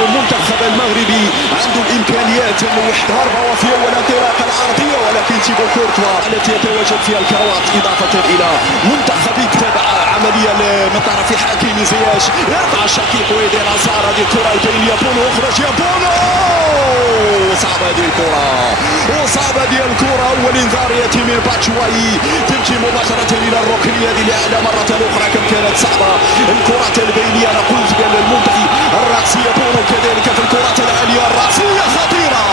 انه المنتخب المغربي عنده الامكانيات انه يحضر وفي اول انطلاقه العرضيه، ولكن تيبو كورتوا التي يتواجد فيها الكروات اضافه الى منتخب يتبع عمليه من طرف حكيمي زياش. يرفع الشقيق ويدير انصار هذه الكره البينيه. بونو اخرج يا بونو، صعبه هذه الكره، وصعبه هذه الكره. اول انذار ياتي من باتشواي، تمشي مباشره الى الركنيه هذه لاعلى مره اخرى. كم كانت صعبه الكرات البينيه. انا قلت بان المنتخب الراسيه بونو كذلك في الكرات العاليه الراسيه خطيره،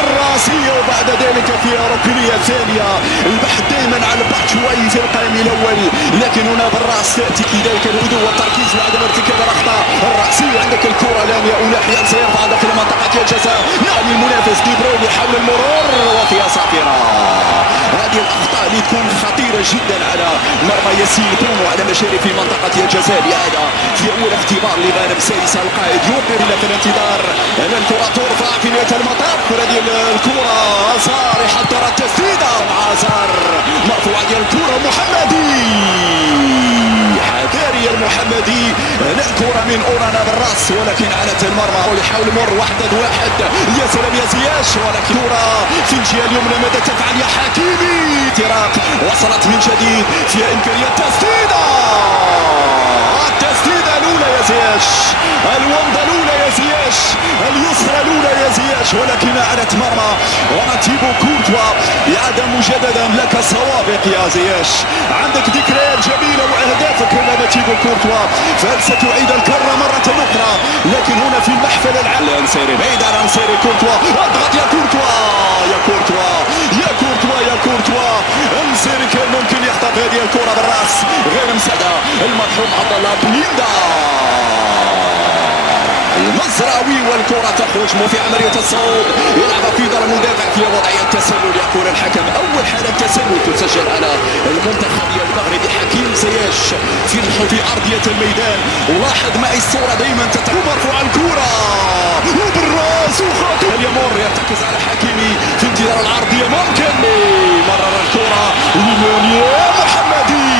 الراسيه وبعد ذلك فيها ركنيه ثانيه. البحث دائما على باتشواي في القائم الاول، لكن هنا بالراس تاتي كذلك الهدوء والتركيز وعدم ارتكاب الاخطاء الراسيه. عندك الكره الان يا اولى سيرفع داخل منطقه الجزاء، يعني المنافس دي بروين يحاول المرور وفيها صافره. هذه الاخطاء اللي تكون خطيره جدا على مرمى ياسين بونو على مشارف في منطقه الجزاء. لهذا في اول اختبار لغانم سادس القائد يوقف الى في الانتظار ان الكره ترفع في نهايه المطاف. هذه الكره ازار يحضر التسديده مع ازار، مرفوعه ديال الكره محمدي، حذاري المحمدي. الكره من اورانا بالراس ولكن على المرمى ويحاول يمر واحد ضد واحد. يا سلام يا زياش، ولكن كره في الجهه اليمنى. ماذا تفعل يا حكيمي؟ اختراق وصلت من جديد، فيها امكانيه تسديده، التسديده الاولى يا زياش، الومضه الاولى يا زياش، اليسرى الاولى يا زياش، ولكن على مرمى. ونتيبو كورتوا يعاد مجددا لك سوابق يا زياش، عندك ذكريات جميله واهدافك هنا نتيبو كورتوا، فهل ستعيد الكره مره اخرى؟ لكن هنا في المحفل العالي انسيري بعيد عن انسيري. كورتوا اضغط يا كورتوا، يا كورتوا، يا كورتوا، يا كورتوا. انسيري كان ممكن يخطف هذه الكره بالراس، غير مساعده المرحوم عبد الله بليندا المزراوي، والكره تخرج في عمليه الصوب. يلعب في دار المدافع في وضعيه التسلل. يقول الحكم اول حاله تسلل تسجل على المنتخب المغربي. حكيم زياش في ارضيه الميدان. ولاحظ معي الصوره دائما مرفوع الكره وبالراس وخاطر اليمر يرتكز على حكيمي في انتظار العرضيه. ممكن مرر الكره لمن يا محمدي،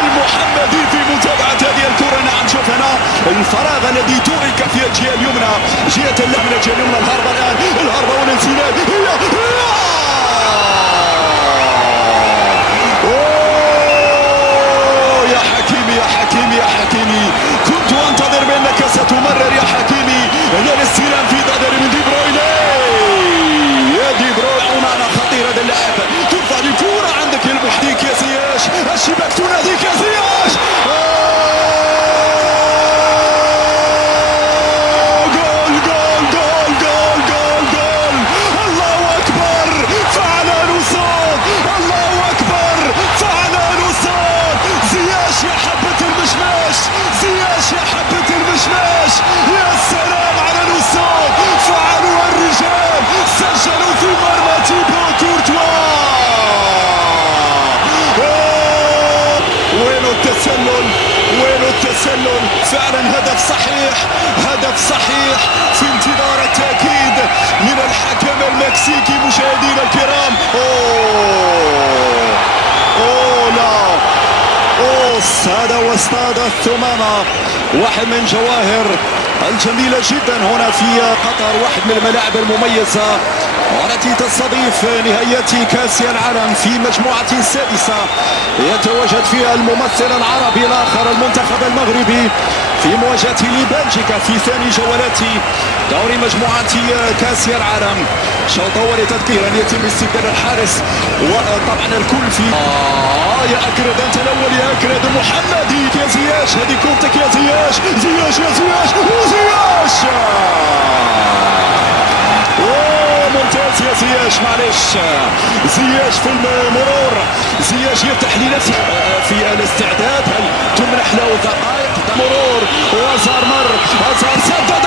المحمدي في متابعه هذه الكره. نعم شوف هنا الفراغ الذي ترك في الجهه اليمنى، جهه اللعب من الجهه اليمنى. الهربه الان، الهربه والانسداد. يا حكيمي، يا حكيمي، يا حكيمي، كنت انتظر بانك ستمرر يا حكيمي. هنا الاستلام في ضدر من دي بروين. يا دي بروين عمانه خطير هذا اللاعب. ترفع الكره عندك المحديك يا زياش، الشباك تناديك يا زياش. التسلل فعلا هدف صحيح، هدف صحيح في انتظار التأكيد من الحكم المكسيكي. مشاهدينا الكرام، لا، هذا هو استاد الثمامة، واحد من جواهر الجميلة جدا هنا في قطر، واحد من الملاعب المميزة والتي تستضيف نهائيات كأس العالم في مجموعة السادسة. يتواجد فيها الممثل العربي الآخر المنتخب المغربي في مواجهته لبلجيكا في ثاني جولات دوري مجموعة كأس العالم. شوط أول تذكير أن يتم استبدال الحارس، وطبعا الكل في يا أكرد أنت الأول يا أكرد. محمدي يا زياش، هذه كورتك يا زياش، زياش يا زياش وزياش. ممتاز يا زياش، معلش زياش في المرور، زياش يفتح لنفسه في الاستعداد. هل تمنح له دقائق مرور؟ وازار مر، ازار سدد.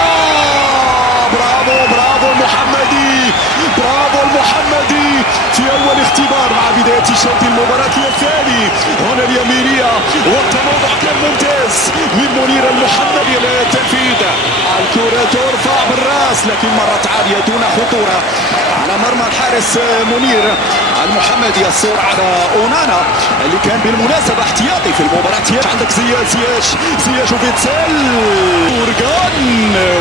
برافو برافو المحمدي، برافو المحمدي في اول اختبار مع بدايه الشوط المباراه الثاني. هنا اليمينيه والتموضع كان ممتاز من منير المحمدي للتنفيذ. الكره ترفع بالراس لكن مرت عاليه دون خطوره. على مرمى الحارس منير المحمدي. الصورة على اونانا اللي كان بالمناسبة احتياطي في المباراة. عندك زياش وفيتسيل ورغان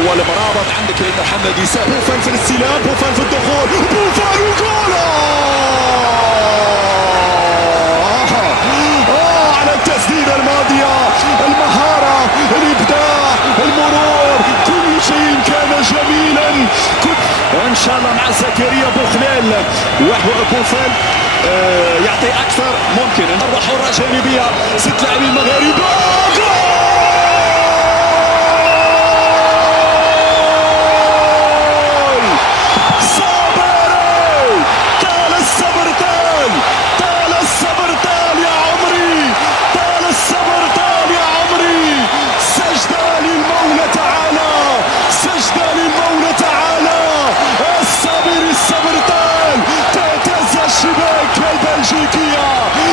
والمرابط. عندك المحمدي بوفان في الاستلام، بوفان في الدخول، بوفان وجول على التسديدة الماضية. المهارة، الإبداع، المرور، كل شيء كان جميلا. ان شاء الله مع زكريا بوخليل وبوفال يعطي اكثر ممكن. مرة حرة جانبية، 6 لاعبين مغاربة.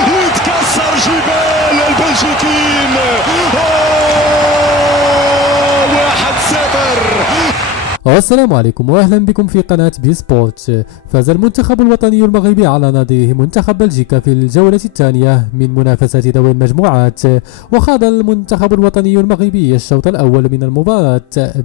يتكسر جبال البلجيكيين. 1-0. السلام عليكم واهلا بكم في قناة بي سبورت. فاز المنتخب الوطني المغربي على نظيره منتخب بلجيكا في الجولة الثانية من منافسة ذوي المجموعات. وخاض المنتخب الوطني المغربي الشوط الأول من المباراة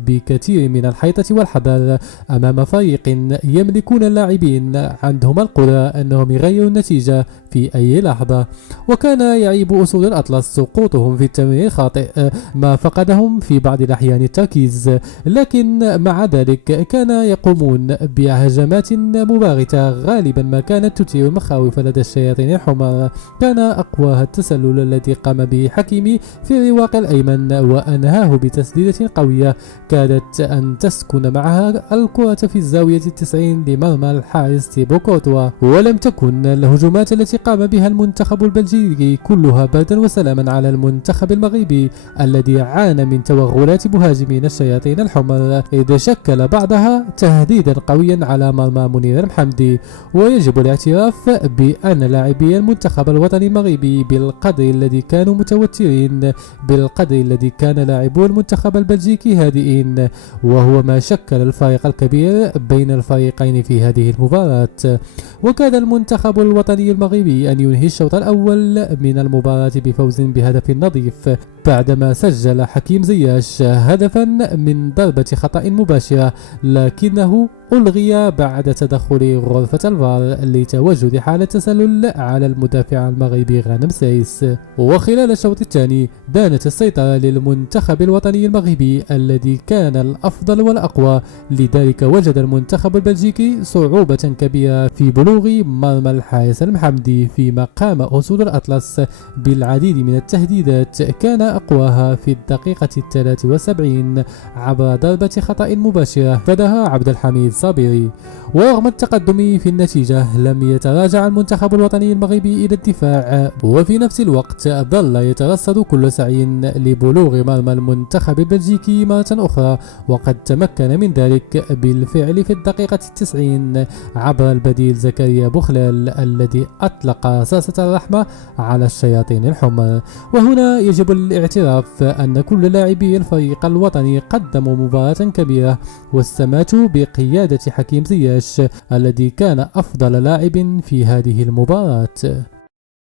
بكثير من الحيطة والحذر أمام فريق يملكون اللاعبين عندهم القدرة أنهم يغيروا النتيجة في أي لحظة. وكان يعيب أسود الأطلس سقوطهم في التمرير الخاطئ، ما فقدهم في بعض الأحيان التركيز، لكن مع ذلك كان يقومون بهجمات مباغتة غالبا ما كانت تثير المخاوف لدى الشياطين الحمر. كان أقواها التسلل الذي قام به حكيمي في الرواق الأيمن وأنهاه بتسديدة قوية كادت أن تسكن معها الكرة في الزاوية 90 لمرمى الحارس تيبو كورتوا. ولم تكن الهجمات التي قام بها المنتخب البلجيكي كلها بردا وسلاما على المنتخب المغربي الذي عانى من توغلات مهاجمين الشياطين الحمر، إذ شكل بعضها تهديدا قويا على مرمى منير المحمدي. ويجب الاعتراف بأن لاعبي المنتخب الوطني المغربي بالقدر الذي كانوا متوترين بالقدر الذي كان لاعبو المنتخب البلجيكي هادئين، وهو ما شكل الفارق الكبير بين الفريقين في هذه المباراة. وكاد المنتخب الوطني المغربي أن ينهي الشوط الأول من المباراة بفوز بهدف نظيف بعدما سجل حكيم زياش هدفا من ضربة خطأ مباشرة، لكنه ألغي بعد تدخل غرفة الفار لتوجد حالة تسلل على المدافع المغربي غانم سايس. وخلال الشوط الثاني بانت السيطرة للمنتخب الوطني المغربي الذي كان الأفضل والأقوى، لذلك وجد المنتخب البلجيكي صعوبة كبيرة في بلوغ مرمى الحارس المحمدي، فيما قام أسود الأطلس بالعديد من التهديدات كان أقواها في الدقيقة 73 عبر ضربة خطأ مباشرة فدها عبد الحميد صابري. ورغم التقدم في النتيجة لم يتراجع المنتخب الوطني المغربي إلى الدفاع، وفي نفس الوقت ظل يترصد كل سعي لبلوغ مرمى المنتخب البلجيكي مرة أخرى، وقد تمكن من ذلك بالفعل في الدقيقة 90 عبر البديل زكريا بوخليل الذي أطلق رصاصة الرحمة على الشياطين الحمر. وهنا يجب الاعتراف أن كل لاعبي الفريق الوطني قدموا مباراة كبيرة واستماتوا بقيادة حكيم زياش الذي كان أفضل لاعب في هذه المباراة.